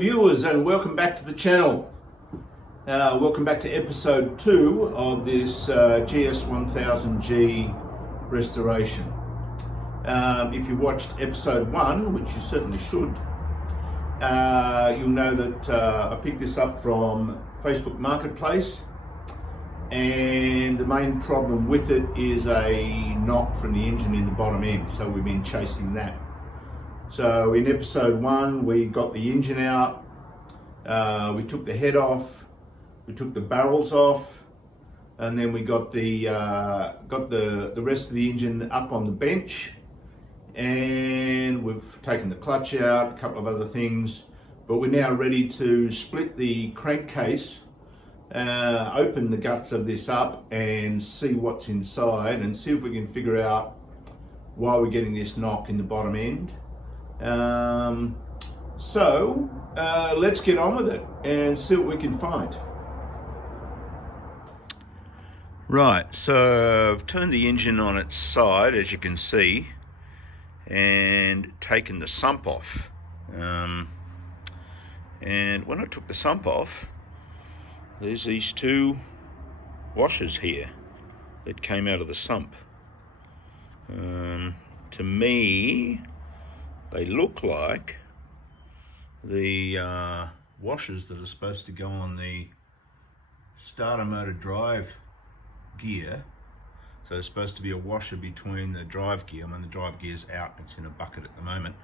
viewers, and welcome back to the channel. Welcome back to episode 2 of this GS1000G restoration. If you watched episode 1, which you certainly should, you'll know that I picked this up from Facebook Marketplace, and the main problem with it is a knock from the engine in the bottom end, so we've been chasing that. So in episode 1 we got the engine out, we took the head off, we took the barrels off, and then we got the rest of the engine up on the bench, and we've taken the clutch out, a couple of other things, but we're now ready to split the crankcase, open the guts of this up and see what's inside and see if we can figure out why we're getting this knock in the bottom end. Let's get on with it and see what we can find. Right, so I've turned the engine on its side, as you can see, and taken the sump off. And when I took the sump off, there's these two washers here that came out of the sump. To me, they look like the washers that are supposed to go on the starter motor drive gear. So there's supposed to be a washer between the drive gear. I mean, the drive gear's out, it's in a bucket at the moment,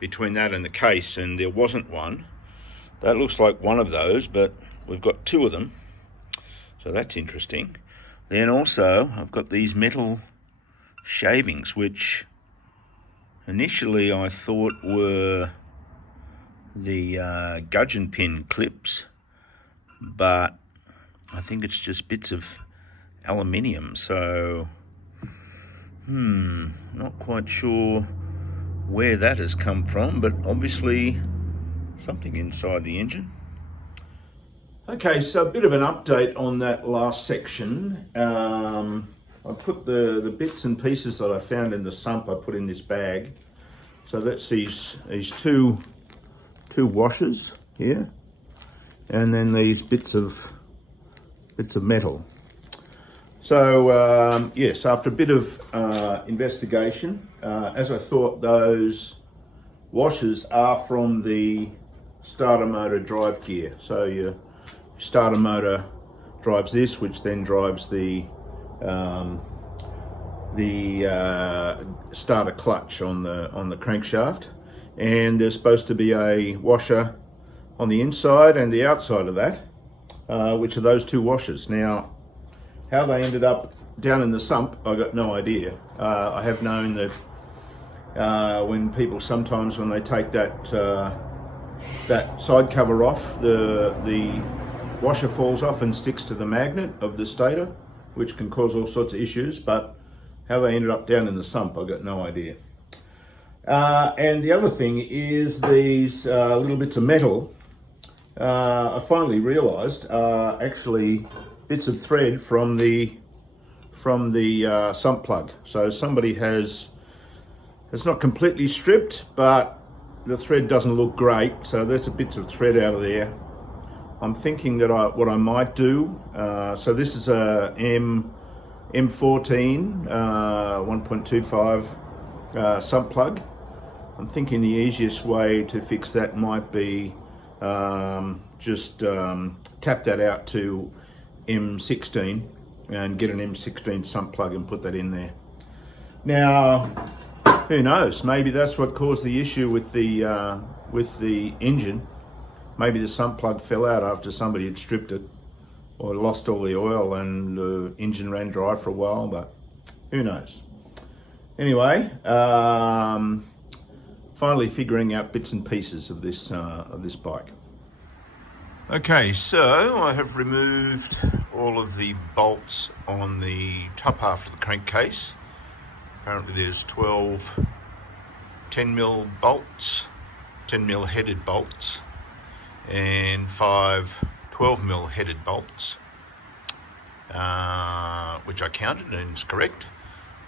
between that and the case, and there wasn't one. That looks like one of those, but we've got two of them, so that's interesting. Then also I've got these metal shavings, which initially I thought were the gudgeon pin clips, but I think it's just bits of aluminium, so not quite sure where that has come from, but obviously something inside the engine. Okay, so a bit of an update on that last section. I put the bits and pieces that I found in the sump, I put in this bag. So that's these two washers here, and then these bits of metal. So yes, after a bit of investigation, as I thought, those washers are from the starter motor drive gear. So your starter motor drives this, which then drives the starter clutch on the crankshaft, and there's supposed to be a washer on the inside and the outside of that, which are those two washers. Now, how they ended up down in the sump, I got no idea. I have known that when people sometimes, when they take that side cover off, the washer falls off and sticks to the magnet of the stator, which can cause all sorts of issues, but how they ended up down in the sump, I got no idea. And the other thing is these little bits of metal, I finally realized are actually bits of thread from the sump plug. So somebody it's not completely stripped, but the thread doesn't look great, so there's a bits of thread out of there. I'm thinking that what I might do, so this is a M14 1.25 sump plug. I'm thinking the easiest way to fix that might be just tap that out to M16 and get an M16 sump plug and put that in there. Now, who knows? Maybe that's what caused the issue with the engine. Maybe the sump plug fell out after somebody had stripped it, or lost all the oil and the engine ran dry for a while, but who knows. Anyway, finally figuring out bits and pieces of this bike. Okay, so I have removed all of the bolts on the top half of the crankcase. Apparently there's 12 10mm bolts, 10mm headed bolts, and 5 12mm headed bolts, which I counted and it's correct.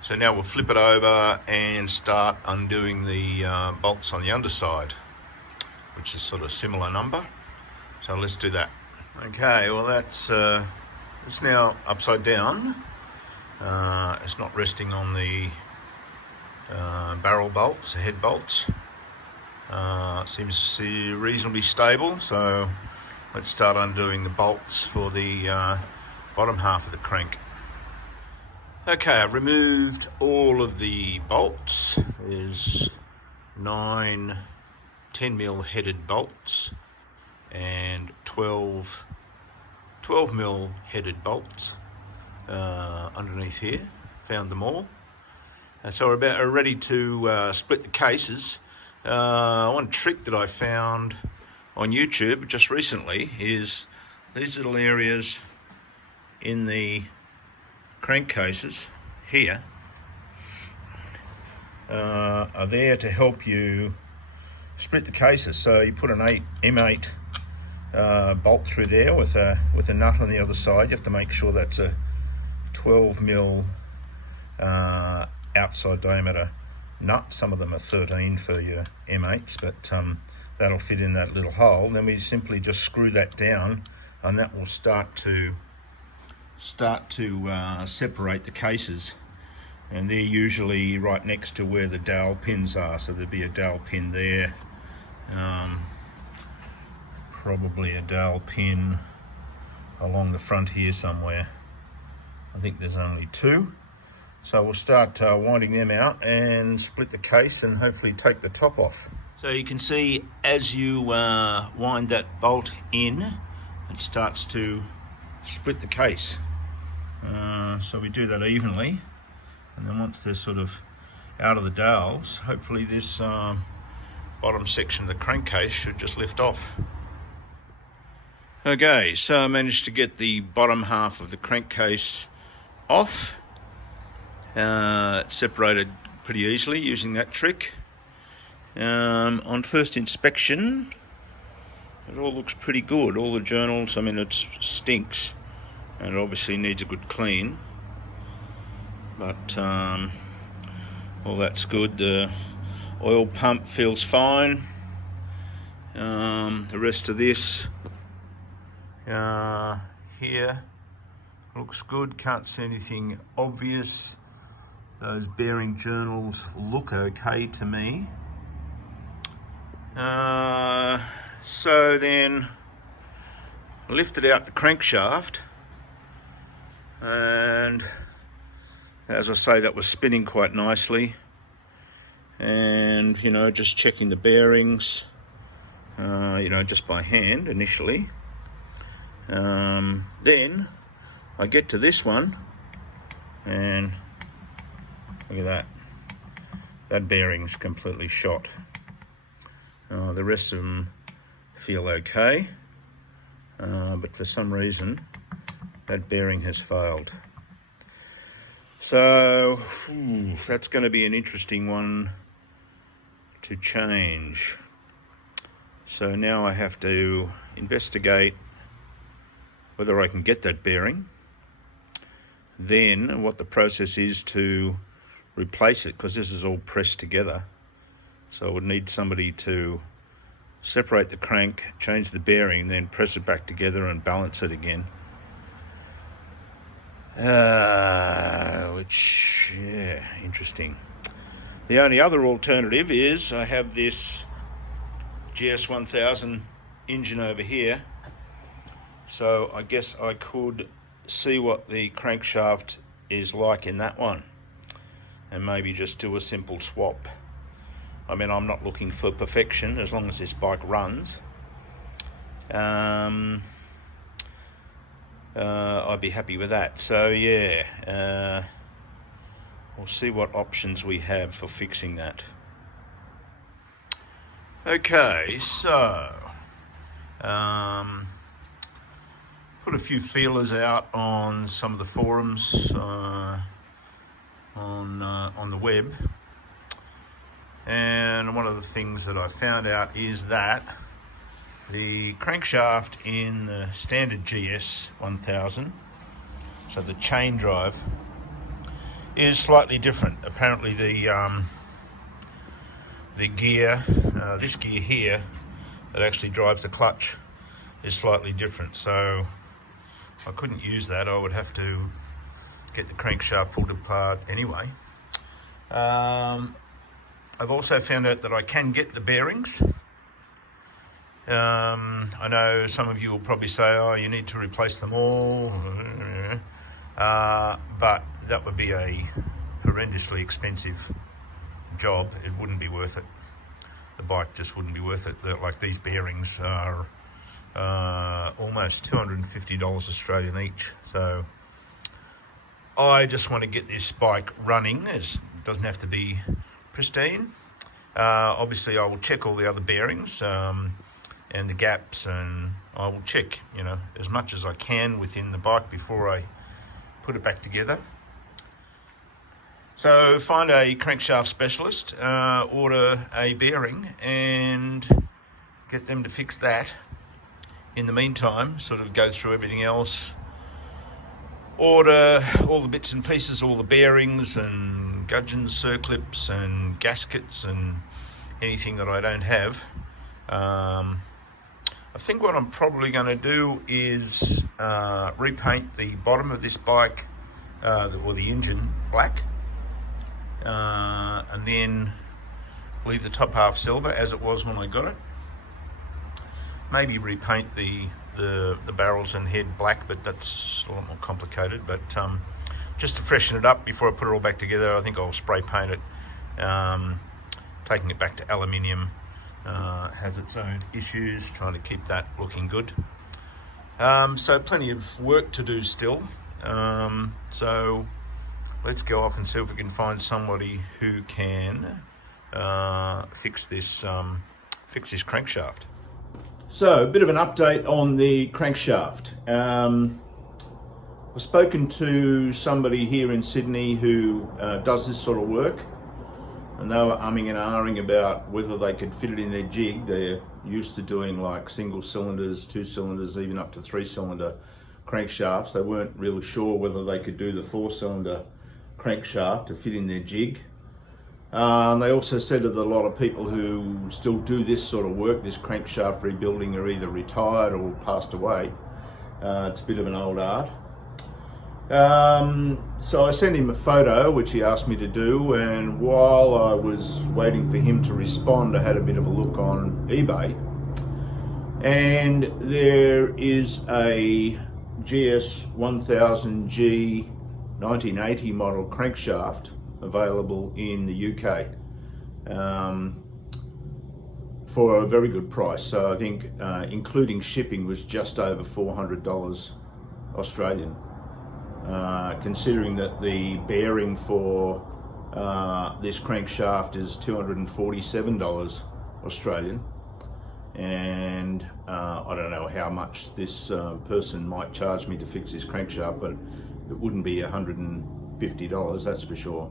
So now we'll flip it over and start undoing the bolts on the underside, which which is sort of similar number. So let's do that. Okay, well that's it's now upside down. It's not resting on the barrel bolts, the head bolts. Seems reasonably stable, so let's start undoing the bolts for the bottom half of the crank. Okay, I've removed all of the bolts. There's 9 10mm headed bolts and 12 12mm headed bolts underneath here. Found them all. So we're ready to split the cases. One trick that I found on YouTube just recently is these little areas in the crankcases here are there to help you split the cases. So you put an M8 bolt through there with a nut on the other side. You have to make sure that's a 12mm outside diameter nut. Some of them are 13 for your M8s, but that'll fit in that little hole. Then we simply just screw that down, and that will start to separate the cases. And they're usually right next to where the dowel pins are, so there'll be a dowel pin there, probably a dowel pin along the front here somewhere. I think there's only 2. So we'll start winding them out and split the case and hopefully take the top off. So you can see as you wind that bolt in, it starts to split the case. So we do that evenly, and then once they're sort of out of the dowels, hopefully this bottom section of the crankcase should just lift off. Okay, so I managed to get the bottom half of the crankcase off. It's separated pretty easily using that trick. On first inspection, it all looks pretty good. All the journals, I mean, it stinks and it obviously needs a good clean, but all that's good. The oil pump feels fine. The rest of this here looks good. Can't see anything obvious. Those bearing journals look okay to me. So then I lifted out the crankshaft, and as I say, that was spinning quite nicely. And just checking the bearings, just by hand initially. Then I get to this one, and look at that. That bearing's completely shot. The rest of them feel okay, but for some reason that bearing has failed. So that's going to be an interesting one to change. So now I have to investigate whether I can get that bearing, then what the process is to replace it, because this is all pressed together. So I would need somebody to separate the crank, change the bearing, then press it back together and balance it again. Which, yeah, interesting. The only other alternative is I have this GS1000 engine over here. So I guess I could see what the crankshaft is like in that one, and maybe just do a simple swap. I mean, I'm not looking for perfection as long as this bike runs. I'd be happy with that. So yeah, we'll see what options we have for fixing that. Okay, so put a few feelers out on some of the forums on the web, and one of the things that I found out is that the crankshaft in the standard GS1000, so the chain drive, is slightly different. Apparently the gear, this gear here, that actually drives the clutch is slightly different, so I couldn't use that. I would have to get the crankshaft pulled apart anyway. I've also found out that I can get the bearings. I know some of you will probably say, oh, you need to replace them all, but that would be a horrendously expensive job. It wouldn't be worth it. The bike just wouldn't be worth it. Like, these bearings are almost $250 Australian each. So I just want to get this bike running. It doesn't have to be pristine. Obviously, I will check all the other bearings and the gaps, and I will check, you know, as much as I can within the bike before I put it back together. So find a crankshaft specialist, order a bearing and get them to fix that. In the meantime, sort of go through everything else, order all the bits and pieces, all the bearings and gudgeons, circlips and gaskets and anything that I don't have. I think what I'm probably going to do is repaint the bottom of this bike, or the engine, black, and then leave the top half silver as it was when I got it. Maybe repaint the barrels and head black, but that's a lot more complicated. But just to freshen it up before I put it all back together, I think I'll spray paint it. Taking it back to aluminium has its own issues, trying to keep that looking good. So plenty of work to do still. So let's go off and see if we can find somebody who can fix this crankshaft. So a bit of an update on the crankshaft. I've spoken to somebody here in Sydney who does this sort of work, and they were umming and ahhing about whether they could fit it in their jig. They're used to doing like single cylinders, 2 cylinders, even up to 3-cylinder crankshafts. They weren't really sure whether they could do the 4-cylinder crankshaft to fit in their jig. They also said that a lot of people who still do this sort of work, this crankshaft rebuilding, are either retired or passed away. It's a bit of an old art. So I sent him a photo, which he asked me to do, and while I was waiting for him to respond, I had a bit of a look on eBay, and there is a GS1000G 1980 model crankshaft available in the UK for a very good price. So I think including shipping was just over $400 Australian. Considering that the bearing for this crankshaft is $247 Australian, and I don't know how much this person might charge me to fix this crankshaft, but it wouldn't be $150, that's for sure.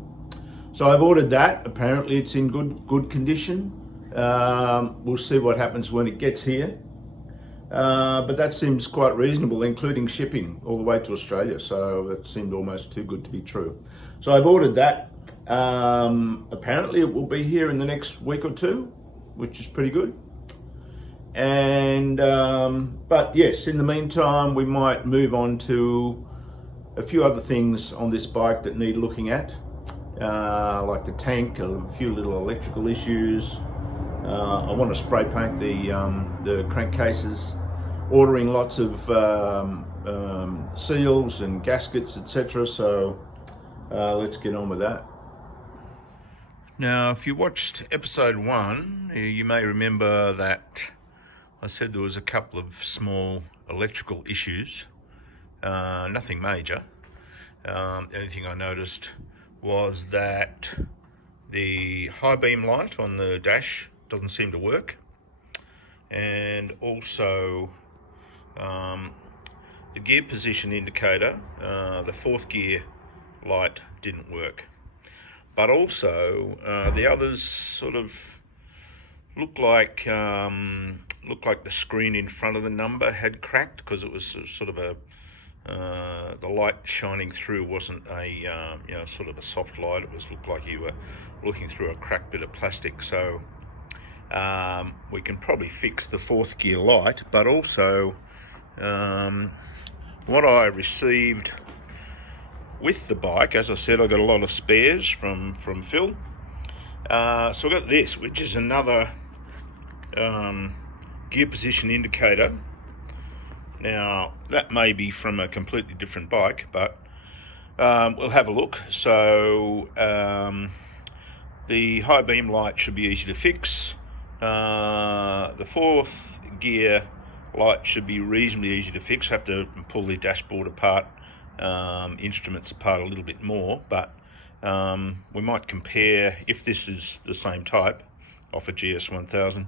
So I've ordered that. Apparently it's in good condition. We'll see what happens when it gets here. But that seems quite reasonable, including shipping all the way to Australia. So that seemed almost too good to be true. So I've ordered that. Apparently it will be here in the next week or two, which is pretty good. And but yes, in the meantime, we might move on to a few other things on this bike that need looking at, like the tank, a few little electrical issues. I want to spray paint the crankcases, ordering lots of seals and gaskets, etc. So let's get on with that. Now, if you watched episode 1, you may remember that I said there was a couple of small electrical issues, nothing major. The only thing I noticed was that the high beam light on the dash doesn't seem to work, and also the gear position indicator, the 4th gear light didn't work, but also the others sort of looked like the screen in front of the number had cracked, because it was sort of a the light shining through wasn't a sort of a soft light. It looked like you were looking through a cracked bit of plastic. So we can probably fix the 4th gear light, but also what I received with the bike, as I said, I got a lot of spares from Phil. So I got this, which is another gear position indicator. Now that may be from a completely different bike, but we'll have a look. So the high beam light should be easy to fix. The 4th gear light should be reasonably easy to fix. Have to pull the dashboard apart, instruments apart a little bit more, but we might compare, if this is the same type off a GS1000,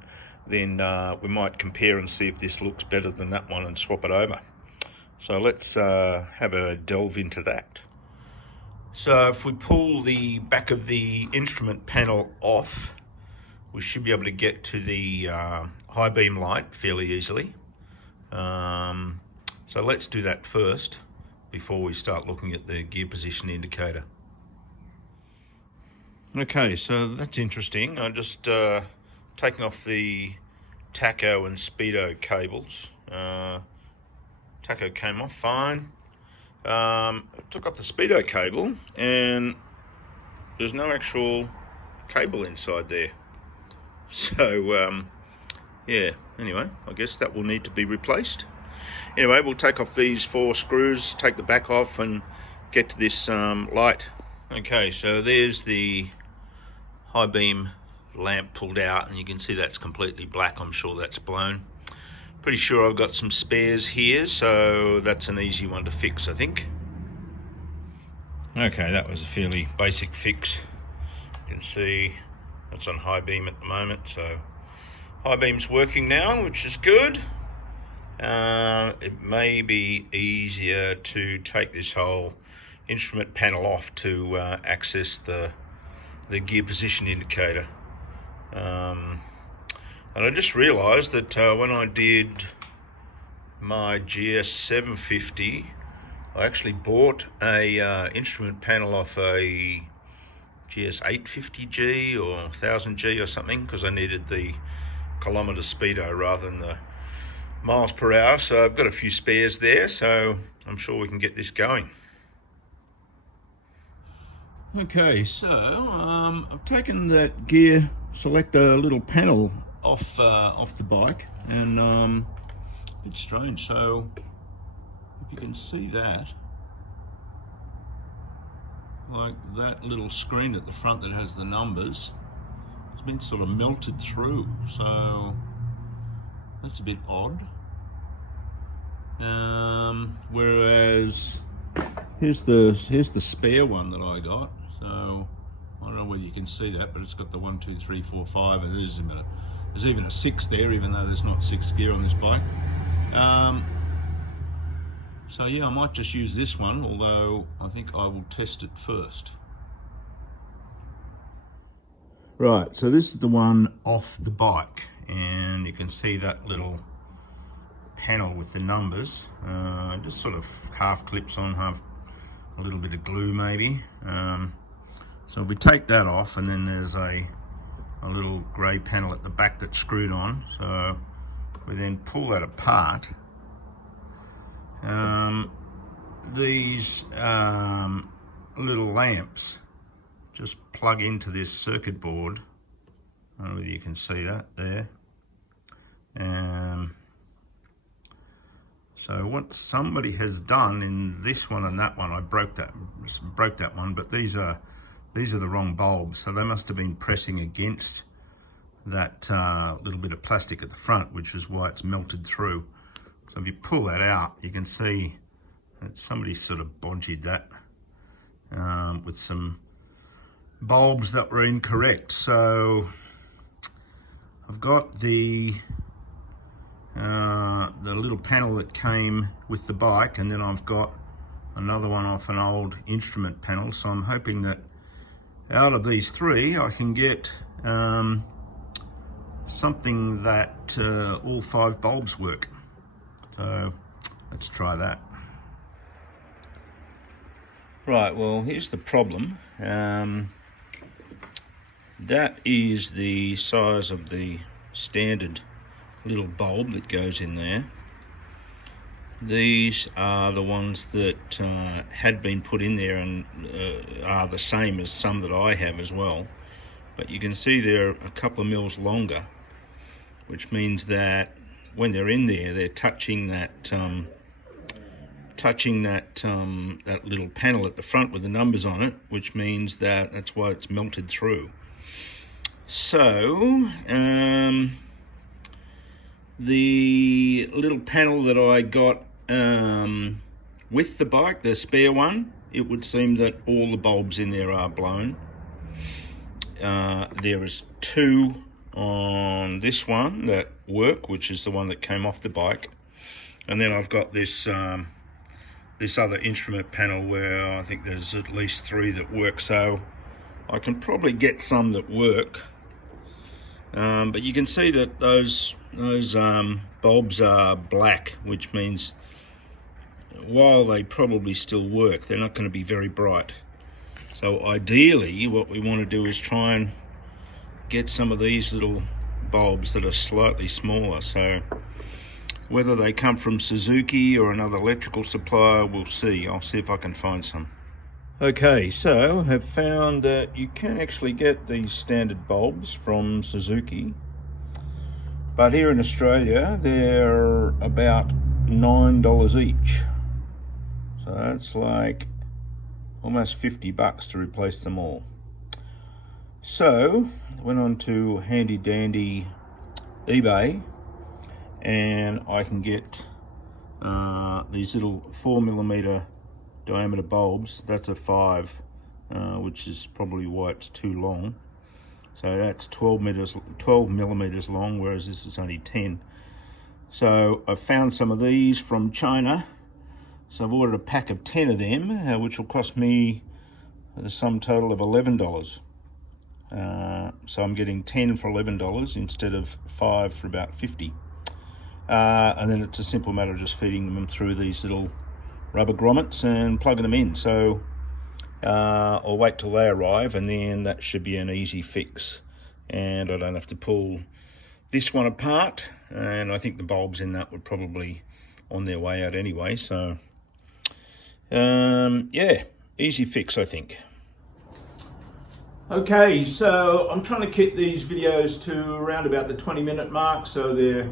then we might compare and see if this looks better than that one and swap it over. So let's have a delve into that. So if we pull the back of the instrument panel off, we should be able to get to the high beam light fairly easily. So let's do that first before we start looking at the gear position indicator. Okay, so that's interesting. I'm just taking off the tacho and speedo cables. Tacho came off fine. Took off the speedo cable and there's no actual cable inside there. So yeah, anyway, I guess that will need to be replaced. Anyway, we'll take off these 4 screws, take the back off and get to this light. Okay, so there's the high beam lamp pulled out and you can see that's completely black. I'm sure that's blown. Pretty sure I've got some spares here, so that's an easy one to fix, I think. Okay, that was a fairly basic fix. You can see it's on high beam at the moment, so high beam's working now, which is good. It may be easier to take this whole instrument panel off to access the gear position indicator. And I just realised that when I did my GS750, I actually bought a instrument panel off a GS850G or 1000G or something, because I needed the kilometre speedo rather than the miles per hour. So I've got a few spares there, so I'm sure we can get this going. Okay, so I've taken that gear selector little panel off the bike, and it's strange. So if you can see that, like that little screen at the front that has the numbers, it's been sort of melted through, so that's a bit odd. Whereas here's the spare one that I got. So I don't know whether you can see that, but it's got the 1, 2, 3, 4, 5, and there's even a 6 there, even though there's not 6 gear on this bike. So yeah, I might just use this one, although I think I will test it first. Right, so this is the one off the bike, and you can see that little panel with the numbers. Just sort of half clips on, half a little bit of glue maybe. So if we take that off, and then there's a little grey panel at the back that's screwed on, so we then pull that apart. These little lamps just plug into this circuit board. I don't know whether you can see that there. So what somebody has done in this one and that one, I broke that one, but these are the wrong bulbs, so they must have been pressing against that little bit of plastic at the front, which is why it's melted through. So if you pull that out, you can see that somebody sort of bodged that with some bulbs that were incorrect. So I've got the little panel that came with the bike, and then I've got another one off an old instrument panel. So I'm hoping that out of these 3 I can get something that all 5 bulbs work. So let's try that. Right, well, here's the problem. That is the size of the standard little bulb that goes in there. These are the ones that had been put in there and are the same as some that I have as well. But you can see they're a couple of mils longer, which means that when they're in there, they're touching that that little panel at the front with the numbers on it, which means that that's why it's melted through. So the little panel that I got with the bike, the spare one, it would seem that all the bulbs in there are blown. There is 2 on this one that work, which is the one that came off the bike, and then I've got this this other instrument panel where I think there's at least 3 that work, so I can probably get some that work. But you can see that those bulbs are black, which means while they probably still work, they're not going to be very bright. So ideally what we want to do is try and get some of these little bulbs that are slightly smaller. So whether they come from Suzuki or another electrical supplier, we'll see. I'll see if I can find some. Okay, so I've found that you can actually get these standard bulbs from Suzuki, but here in Australia they're about $9 each. So that's like almost 50 bucks to replace them all. So I went on to handy dandy eBay, and I can get these little 4mm diameter bulbs. That's a 5, which is probably why it's too long. So that's 12 millimeters long, whereas this is only 10. So I found some of these from China. So I've ordered a pack of 10 of them, which will cost me the sum total of $11. So I'm getting 10 for $11 instead of 5 for about 50. And then it's a simple matter of just feeding them through these little rubber grommets and plugging them in. So I'll wait till they arrive, and then that should be an easy fix, and I don't have to pull this one apart, and I think the bulbs in that were probably on their way out anyway. So yeah, easy fix, I think. Okay, so I'm trying to keep these videos to around about the 20-minute mark, so they're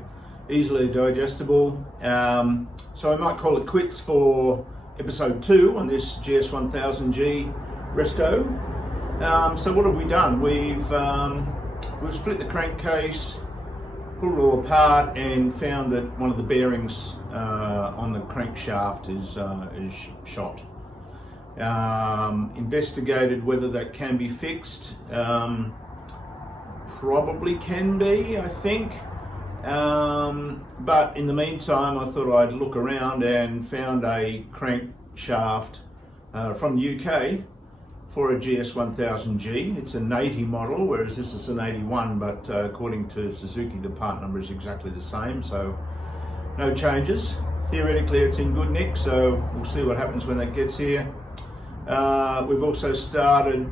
easily digestible. So I might call it quits for episode 2 on this GS1000G resto. So what have we done? We've split the crankcase, pulled it all apart, and found that one of the bearings on the crankshaft is shot. Investigated whether that can be fixed. Probably can be, I think. But in the meantime, I thought I'd look around and found a crankshaft from the UK for a GS1000G. It's an 80 model, whereas this is an 81, but according to Suzuki, the part number is exactly the same, so no changes. Theoretically, it's in good nick, so we'll see what happens when that gets here. We've also started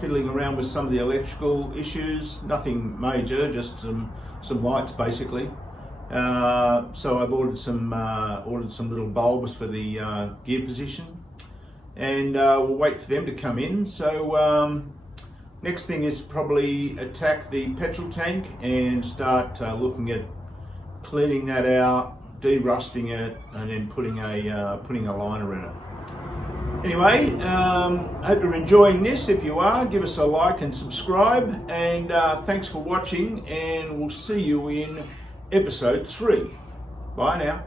fiddling around with some of the electrical issues. Nothing major, just some lights basically. So I've ordered some little bulbs for the gear position, and we'll wait for them to come in. So next thing is probably attack the petrol tank and start looking at cleaning that out, de-rusting it, and then putting a liner in it. Anyway, hope you're enjoying this. If you are, give us a like and subscribe, and thanks for watching, and we'll see you in episode 3. Bye now.